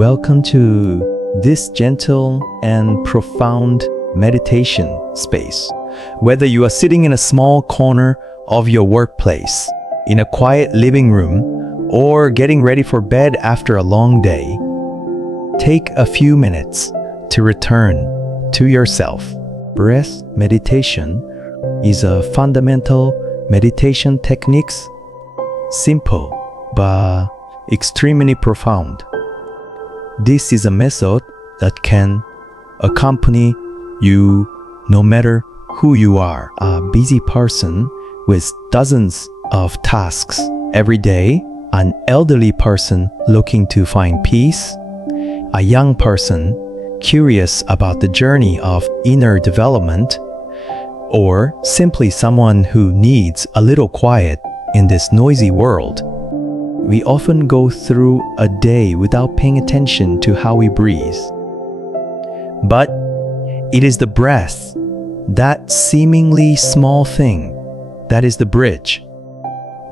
welcome to this gentle and profound meditation space. Whether you are sitting in a small corner of your workplace, in a quiet living room, or getting ready for bed after a long day, take a few minutes to return to yourself. Breath meditation is a fundamental meditation technique, simple but extremely profound. This is a method that can accompany you no matter who you are. A busy person with dozens of tasks every day, an elderly person looking to find peace, a young person curious about the journey of inner development, or simply someone who needs a little quiet in this noisy world. We often go through a day without paying attention to how we breathe. But it is the breath, that seemingly small thing, that is the bridge,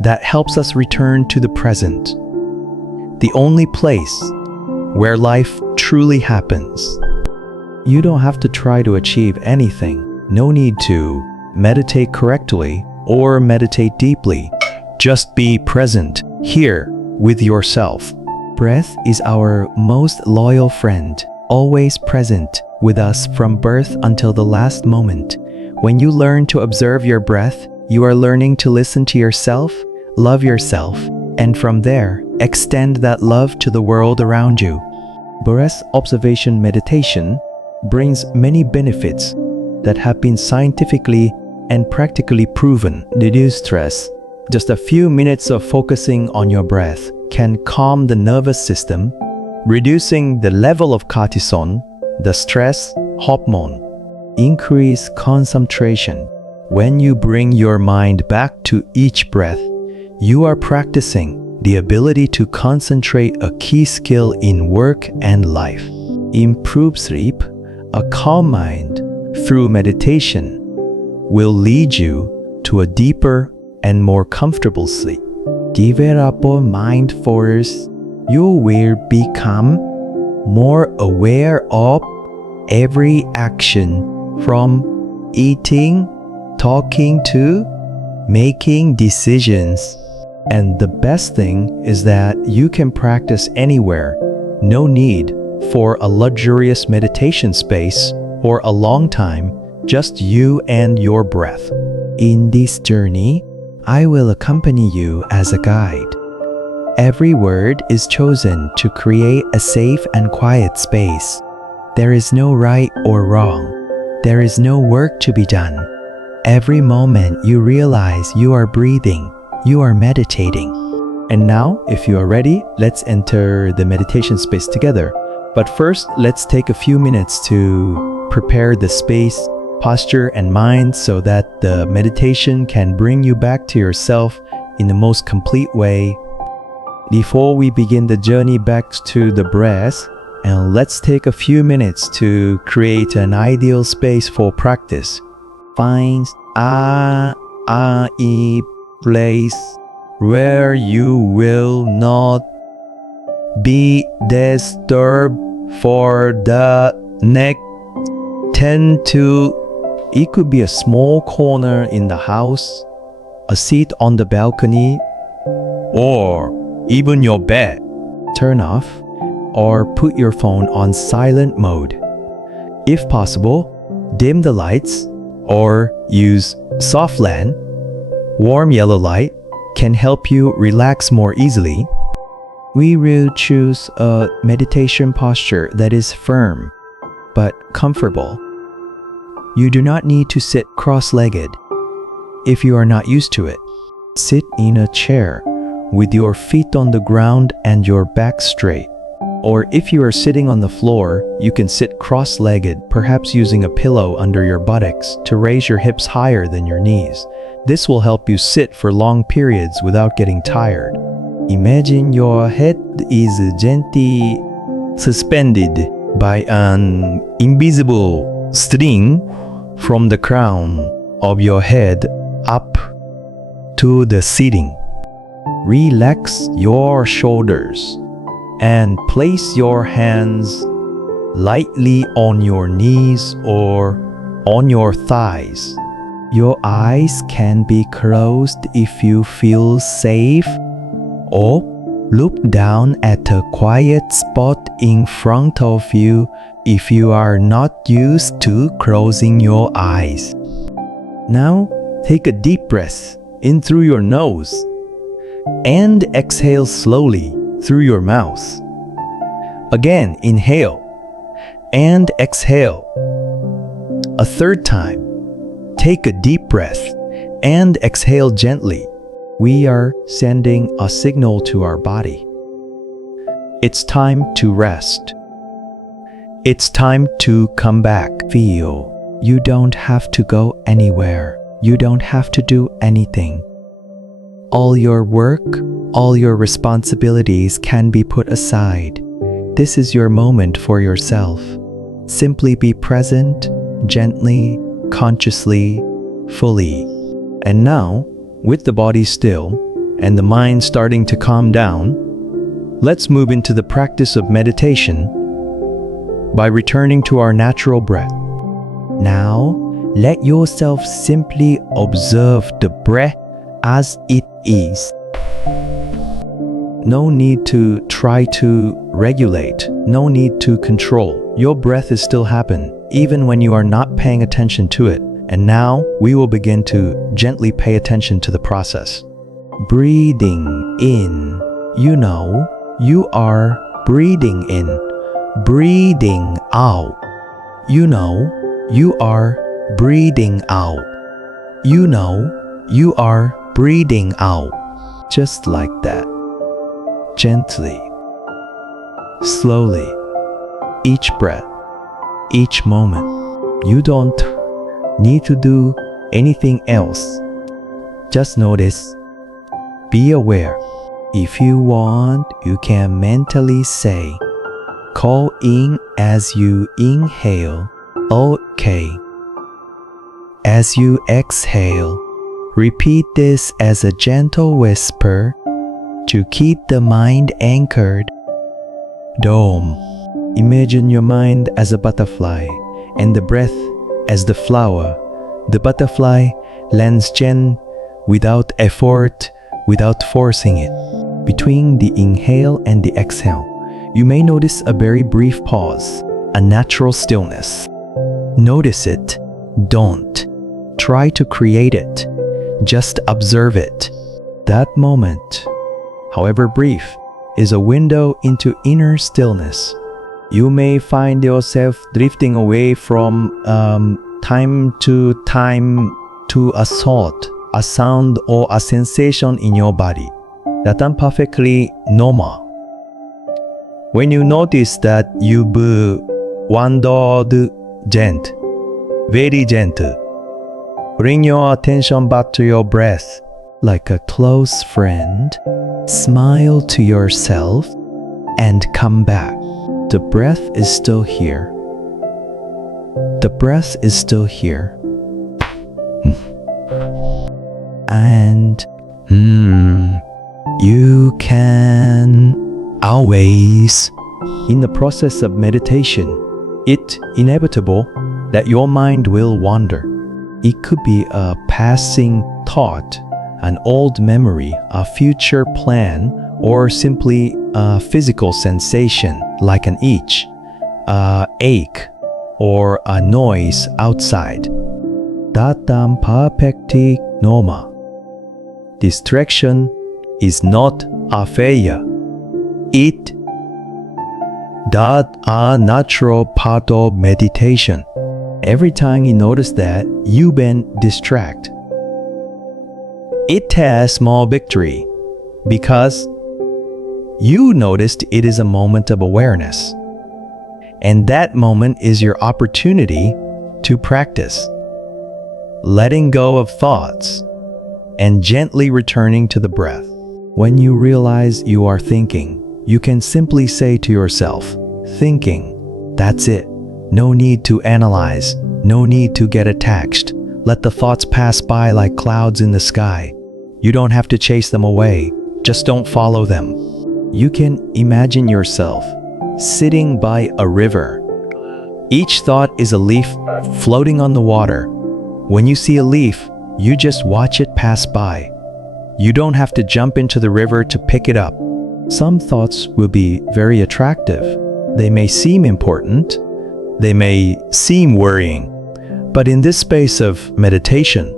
that helps us return to the present, the only place where life truly happens. You don't have to try to achieve anything. No need to meditate correctly or meditate deeply. Just be present here with yourself. Breath is our most loyal friend, always present with us from birth until the last moment. When you learn to observe your breath, you are learning to listen to yourself, love yourself, and from there, extend that love to the world around you. Breath observation meditation brings many benefits that have been scientifically and practically proven. Reduce stress. Just a few minutes of focusing on your breath can calm the nervous system, reducing the level of cortisol, the stress hormone. Increase concentration. When you bring your mind back to each breath, you are practicing the ability to concentrate, a key skill in work and life. Improve sleep. A calm mind through meditation will lead you to a deeper and more comfortable sleep. Develop mindfulness. You will become more aware of every action, from eating, talking to making decisions. And the best thing is that you can practice anywhere. No need for a luxurious meditation space or a long time, just you and your breath. In this journey, I will accompany you as a guide. Every word is chosen to create a safe and quiet space. There is no right or wrong. There is no work to be done. Every moment you realize you are breathing, you are meditating. And now, if you are ready, let's enter the meditation space together. But first, let's take a few minutes to prepare the space, posture, and mind so that the meditation can bring you back to yourself in the most complete way. Before we begin the journey back to the breath, and let's take a few minutes to create an ideal space for practice. Find a place where you will not be disturbed for the next 10 to, it could be a small corner in the house, a seat on the balcony, or even your bed. Turn off or put your phone on silent mode. If possible, dim the lights or use soft lamp. Warm yellow light can help you relax more easily. We will choose a meditation posture that is firm but comfortable. You do not need to sit cross-legged if you are not used to it. Sit in a chair with your feet on the ground and your back straight. Or if you are sitting on the floor, you can sit cross-legged, perhaps using a pillow under your buttocks to raise your hips higher than your knees. This will help you sit for long periods without getting tired. Imagine your head is gently suspended by an invisible string from the crown of your head up to the ceiling. Relax your shoulders. and place your hands lightly on your knees or on your thighs. Your eyes can be closed if you feel safe, or look down at a quiet spot in front of you if you are not used to closing your eyes. Now, take a deep breath in through your nose and exhale slowly through your mouth. Again, inhale and exhale. A third time, take a deep breath and exhale gently. We are sending a signal to our body. It's time to rest. It's time to come back. Feel. You don't have to go anywhere. You don't have to do anything. All your work, all your responsibilities can be put aside. This is your moment for yourself. Simply be present, gently, consciously, fully. And now, with the body still and the mind starting to calm down, let's move into the practice of meditation by returning to our natural breath. Now, let yourself simply observe the breath as it is. No need to try to regulate, no need to control. Your breath is still happening, even when you are not paying attention to it. And now, we will begin to gently pay attention to the process. Breathing in. You know, you are breathing in. Breathing out. You know, you are breathing out. You know, you are breathing out. Just like that. Gently. Slowly. Each breath. Each moment. You don't need to do anything else. Just notice. Be aware. If you want, you can mentally say, call in as you inhale, okay. As you exhale, repeat this as a gentle whisper to keep the mind anchored. Dome. Imagine your mind as a butterfly and the breath as the flower. The butterfly lands gently without effort, without forcing it. Between the inhale and the exhale, you may notice a very brief pause, a natural stillness. Notice it. Don't try to create it. Just observe it. That moment, however brief, is a window into inner stillness. You may find yourself drifting away from time to time to a thought, a sound, or a sensation in your body. That's perfectly normal. When you notice that you've wandered very gentle, bring your attention back to your breath. Like a close friend, smile to yourself and come back. The breath is still here. The breath is still here. And you can always, in the process of meditation, it's inevitable that your mind will wander. It could be a passing thought, an old memory, a future plan, or simply a physical sensation like an itch, ache, or a noise outside. That's perfectly normal. Distraction is not a failure. It that's a natural part of meditation. Every time you notice that you've been distracted, it's a small victory because you noticed it is a moment of awareness. And that moment is your opportunity to practice letting go of thoughts and gently returning to the breath. When you realize you are thinking, you can simply say to yourself, thinking, that's it. No need to analyze, no need to get attached. Let the thoughts pass by like clouds in the sky. You don't have to chase them away, just don't follow them. You can imagine yourself sitting by a river. Each thought is a leaf floating on the water. When you see a leaf, you just watch it pass by. You don't have to jump into the river to pick it up. Some thoughts will be very attractive. They may seem important. They may seem worrying. But in this space of meditation,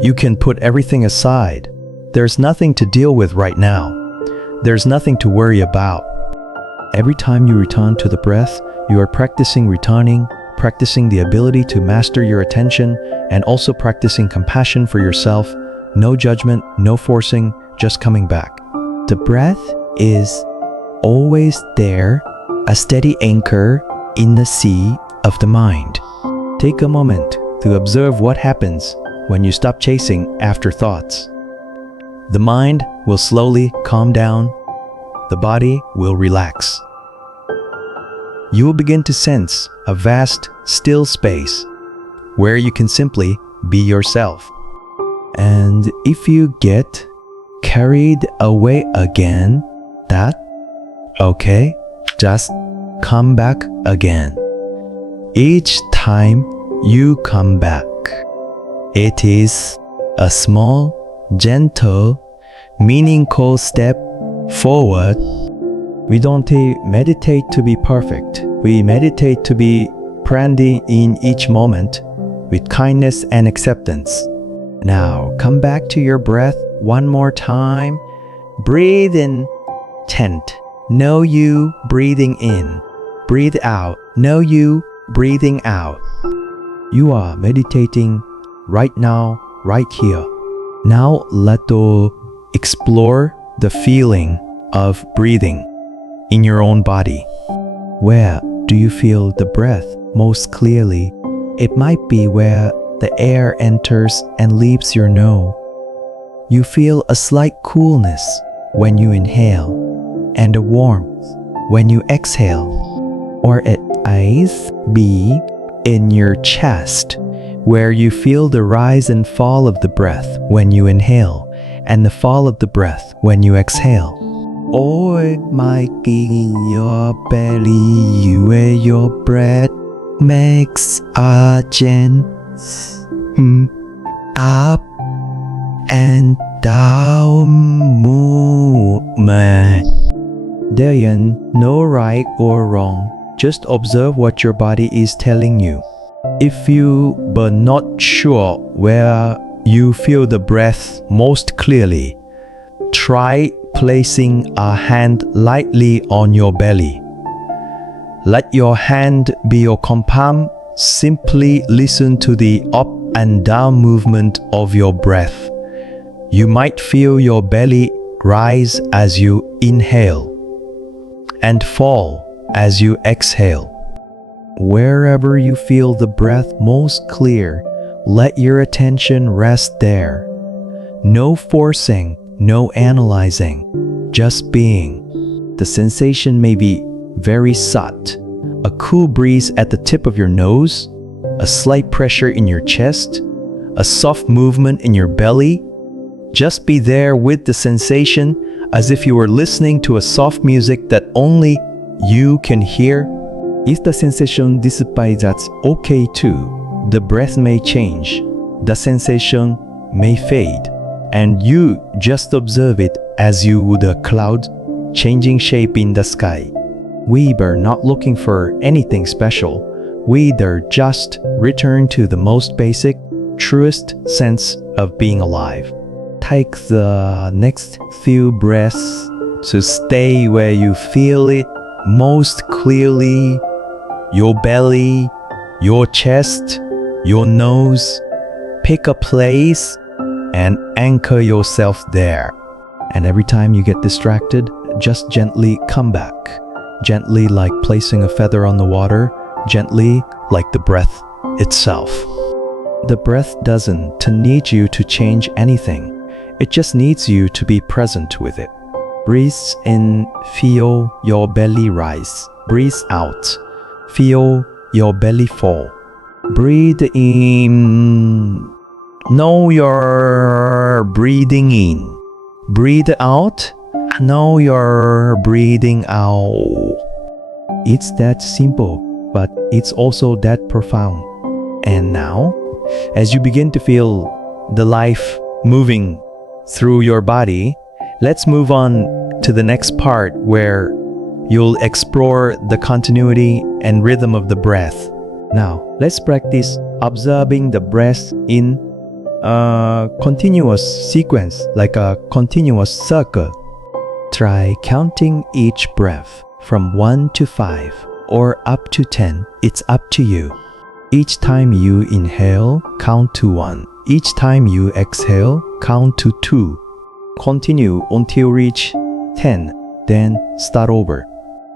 you can put everything aside. There's nothing to deal with right now. There's nothing to worry about. Every time you return to the breath, you are practicing returning, practicing the ability to master your attention, and also practicing compassion for yourself. No judgment, no forcing, just coming back. The breath is always there, a steady anchor in the sea of the mind. Take a moment to observe what happens when you stop chasing after thoughts. The mind will slowly calm down. The body will relax. You will begin to sense a vast, still space where you can simply be yourself. And if you get carried away again, that's okay. Just come back again. Each time you come back, it is a small, gentle, meaningful step forward. We don't meditate to be perfect. We meditate to be present in each moment with kindness and acceptance. Now, come back to your breath one more time. Breathe in. 10. Know you breathing in. Breathe out. Know you breathing out. You are meditating right now, right here. Now, let's explore the feeling of breathing in your own body. Where do you feel the breath most clearly? It might be where the air enters and leaves your nose. You feel a slight coolness when you inhale and a warmth when you exhale. Or it might be in your chest, where you feel the rise and fall of the breath when you inhale and the fall of the breath when you exhale. Or it might be in your belly, where your breath makes a gentle up and down movement. There is no right or wrong. Just observe what your body is telling you. If you are not sure where you feel the breath most clearly, try placing a hand lightly on your belly. Let your hand be your companion. Simply listen to the up and down movement of your breath. You might feel your belly rise as you inhale and fall as you exhale. Wherever you feel the breath most clear, let your attention rest there. No forcing, no analyzing, just being. The sensation may be very subtle. A cool breeze at the tip of your nose, a slight pressure in your chest, a soft movement in your belly. Just be there with the sensation as if you were listening to a soft music that only you can hear. If the sensation dissipates, that's okay too. The breath may change, the sensation may fade, and you just observe it as you would a cloud changing shape in the sky. We are not looking for anything special. We are just return to the most basic, truest sense of being alive. Take the next few breaths to stay where you feel it most clearly. Your belly, your chest, your nose. Pick a place and anchor yourself there. And every time you get distracted, just gently come back. Gently like placing a feather on the water, gently like the breath itself. The breath doesn't need you to change anything. It just needs you to be present with it. Breathe in, feel your belly rise. Breathe out, feel your belly fall. Breathe in, know you're breathing in. Breathe out, Now you're breathing out. It's that simple, but it's also that profound. And now, as you begin to feel the life moving through your body, let's move on to the next part where you'll explore the continuity and rhythm of the breath. Now, let's practice observing the breath in a continuous sequence, like a continuous circle. Try counting each breath from 1 to 5 or up to 10. It's up to you. Each time you inhale, count to 1. Each time you exhale, count to 2. Continue until reach 10, then start over.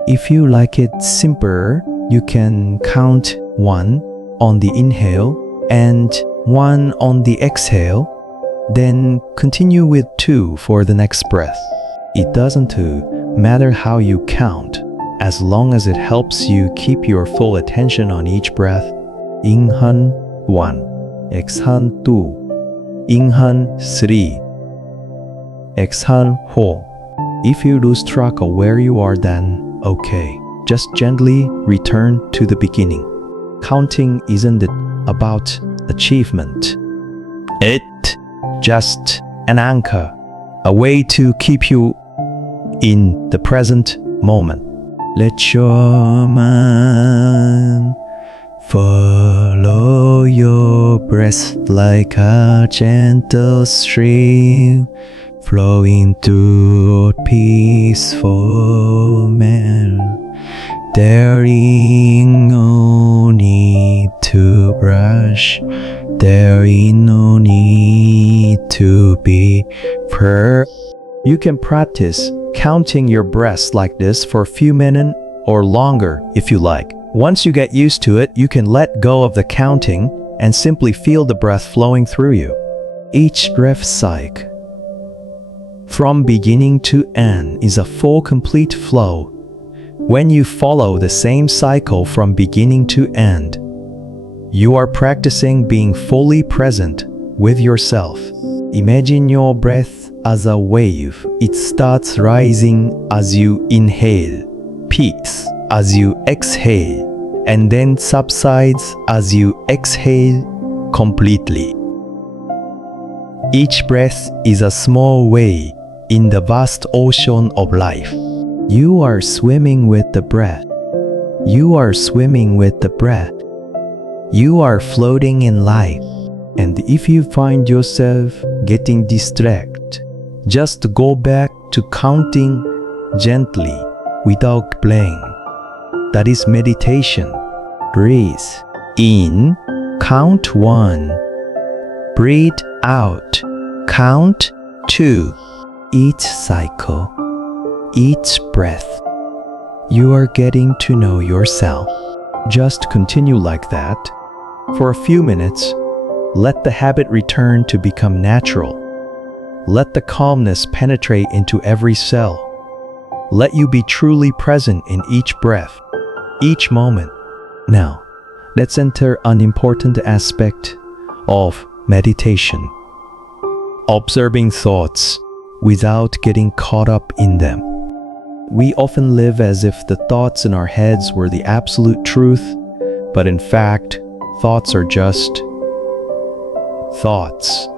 If you like it simpler, you can count 1 on the inhale and 1 on the exhale, then continue with 2 for the next breath. It doesn't matter how you count, as long as it helps you keep your full attention on each breath. Inhale 1, exhale 2, inhale 3, exhale 4. If you lose track of where you are, then okay, just gently return to the beginning. Counting isn't about achievement. It's just an anchor, a way to keep you in the present moment. Let your mind follow your breath like a gentle stream flowing through a peaceful manner. There is no need to rush. There is no need to be perfect. You can practice counting your breaths like this for a few minutes or longer if you like. Once you get used to it, you can let go of the counting and simply feel the breath flowing through you. Each breath cycle, from beginning to end, is a full, complete flow. When you follow the same cycle from beginning to end, you are practicing being fully present with yourself. Imagine your breath as a wave. It starts rising as you inhale, peaks as you exhale, and then subsides as you exhale completely. Each breath is a small wave in the vast ocean of life. You are swimming with the breath. You are swimming with the breath. You are floating in life. And if you find yourself getting distracted, just go back to counting gently without blame. That is meditation. Breathe in, count 1. Breathe out, count 2. Each cycle, each breath, you are getting to know yourself. Just continue like that. For a few minutes, let the habit return to become natural. Let the calmness penetrate into every cell. Let you be truly present in each breath, each moment. Now, let's enter an important aspect of meditation. Observing thoughts without getting caught up in them. We often live as if the thoughts in our heads were the absolute truth, but in fact, thoughts are just thoughts.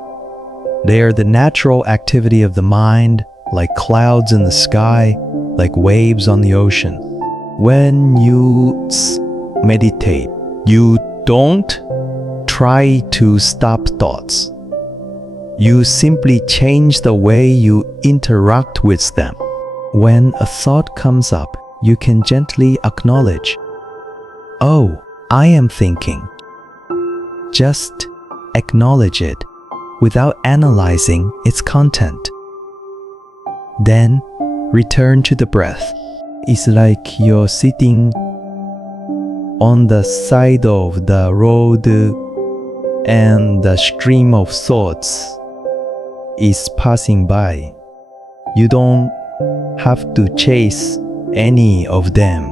They are the natural activity of the mind, like clouds in the sky, like waves on the ocean. When you meditate, you don't try to stop thoughts. You simply change the way you interact with them. When a thought comes up, you can gently acknowledge, "Oh, I am thinking." Just acknowledge it without analyzing its content. Then return to the breath. It's like you're sitting on the side of the road and the stream of thoughts is passing by. You don't have to chase any of them.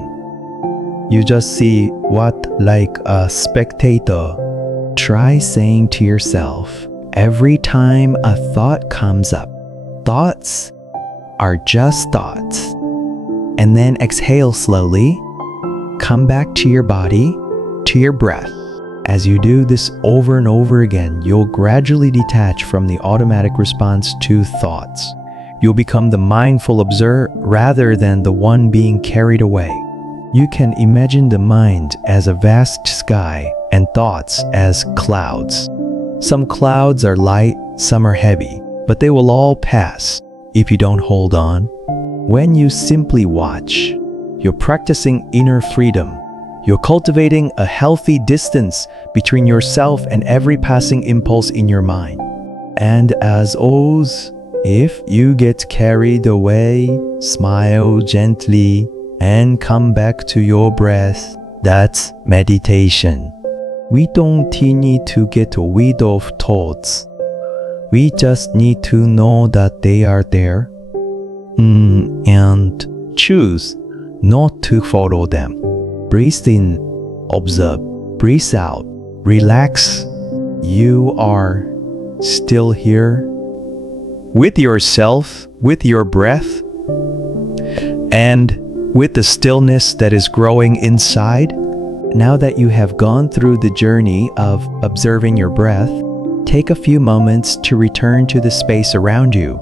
You just see what like a spectator. Try saying to yourself, every time a thought comes up, thoughts are just thoughts. And then exhale slowly. Come back to your body, to your breath. As you do this over and over again, you'll gradually detach from the automatic response to thoughts. You'll become the mindful observer rather than the one being carried away. You can imagine the mind as a vast sky and thoughts as clouds. Some clouds are light, some are heavy, but they will all pass if you don't hold on. When you simply watch, you're practicing inner freedom. You're cultivating a healthy distance between yourself and every passing impulse in your mind. And as always, if you get carried away, smile gently and come back to your breath. That's meditation. We don't need to get rid of thoughts. We just need to know that they are there and choose not to follow them. Breathe in, observe, breathe out, relax. You are still here with yourself, with your breath, and with the stillness that is growing inside. Now that you have gone through the journey of observing your breath, take a few moments to return to the space around you.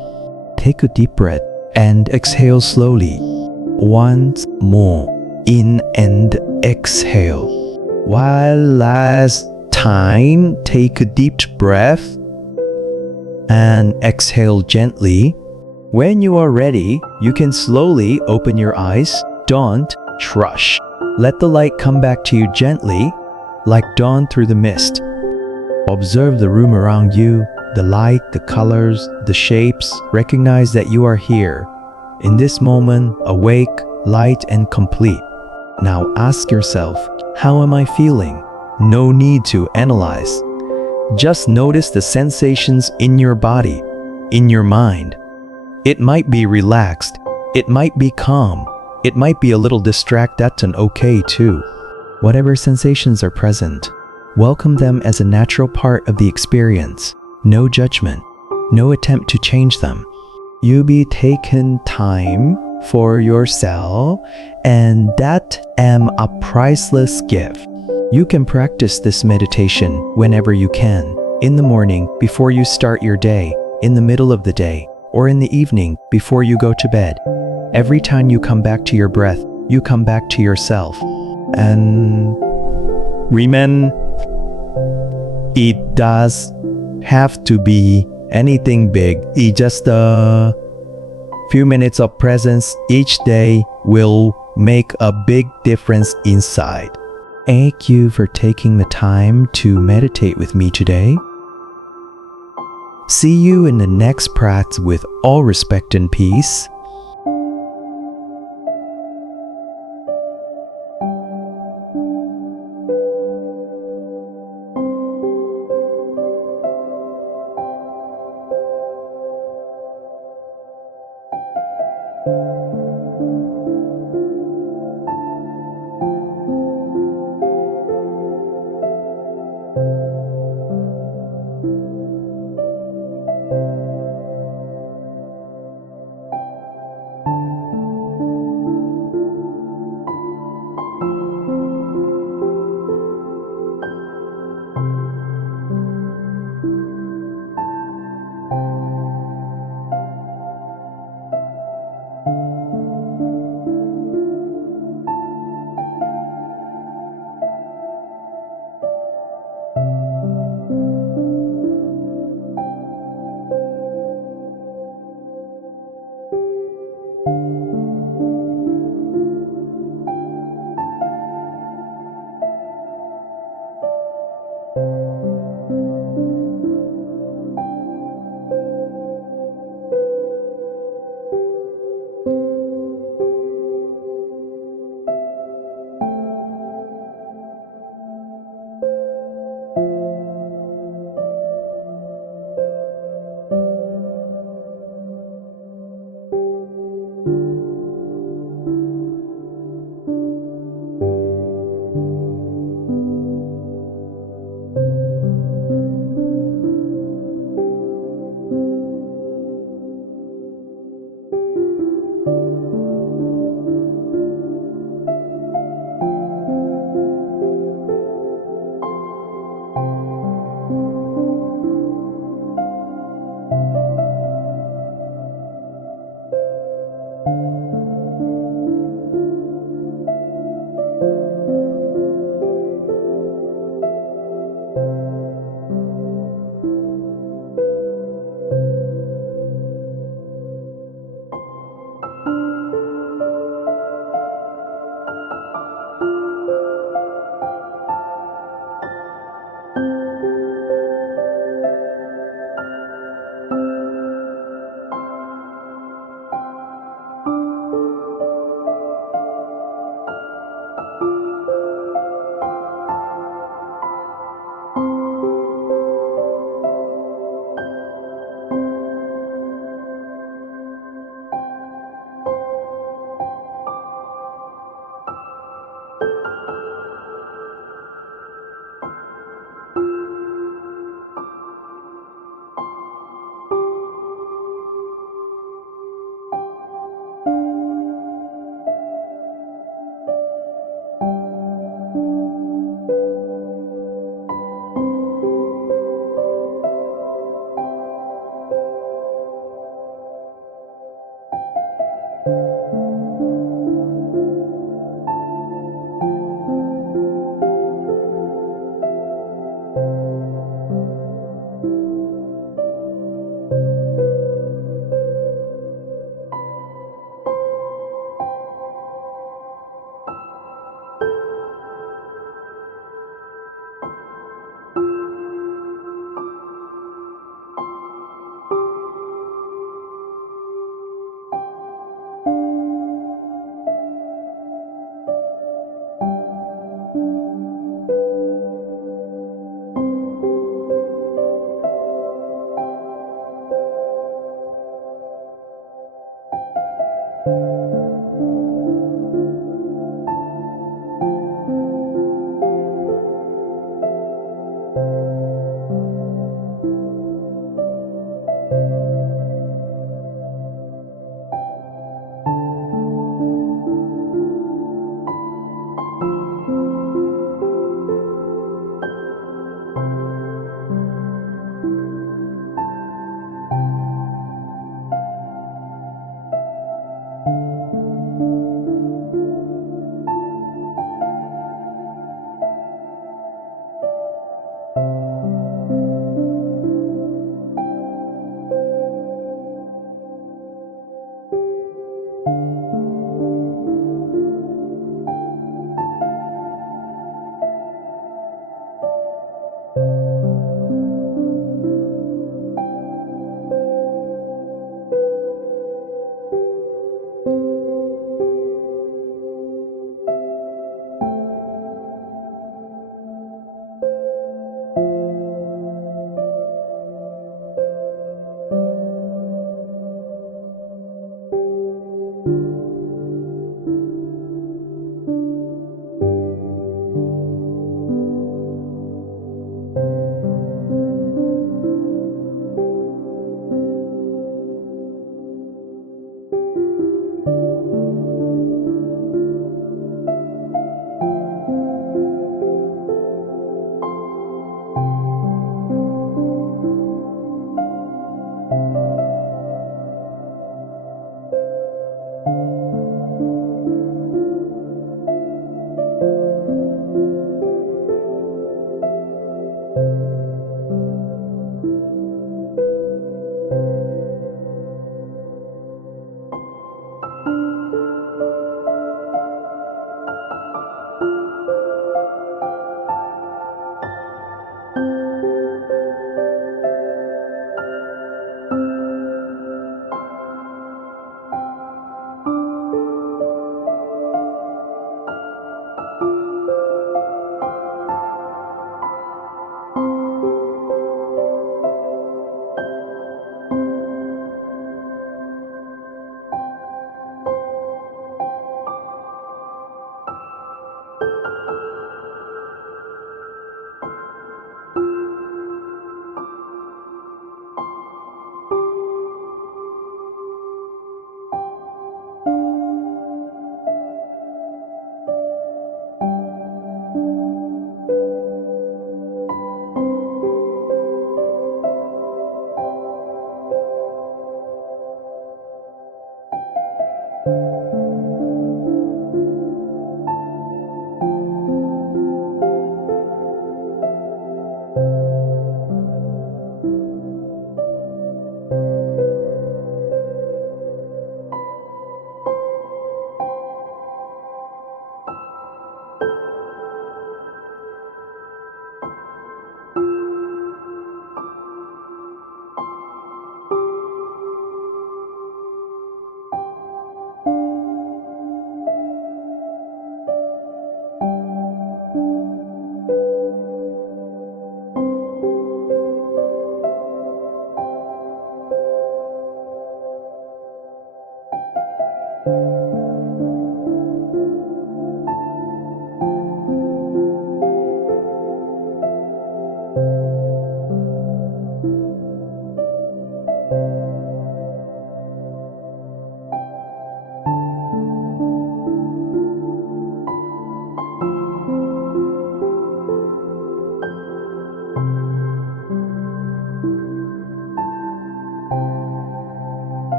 Take a deep breath and exhale slowly. Once more, in and exhale. One last time, take a deep breath and exhale gently. When you are ready, you can slowly open your eyes. Don't rush. Let the light come back to you gently, like dawn through the mist. Observe the room around you, the light, the colors, the shapes. Recognize that you are here, in this moment, awake, light, and complete. Now ask yourself, how am I feeling? No need to analyze. Just notice the sensations in your body, in your mind. It might be relaxed, it might be calm, it might be a little distracted. That's an okay too. Whatever sensations are present, welcome them as a natural part of the experience. No judgment, no attempt to change them. You be taking time for yourself, and that am a priceless gift. You can practice this meditation whenever you can. In the morning, before you start your day, in the middle of the day, or in the evening before you go to bed. Every time you come back to your breath, you come back to yourself. And remember, it does have to be anything big. It's just a few minutes of presence each day will make a big difference inside. Thank you for taking the time to meditate with me today. See you in the next practice with all respect and peace.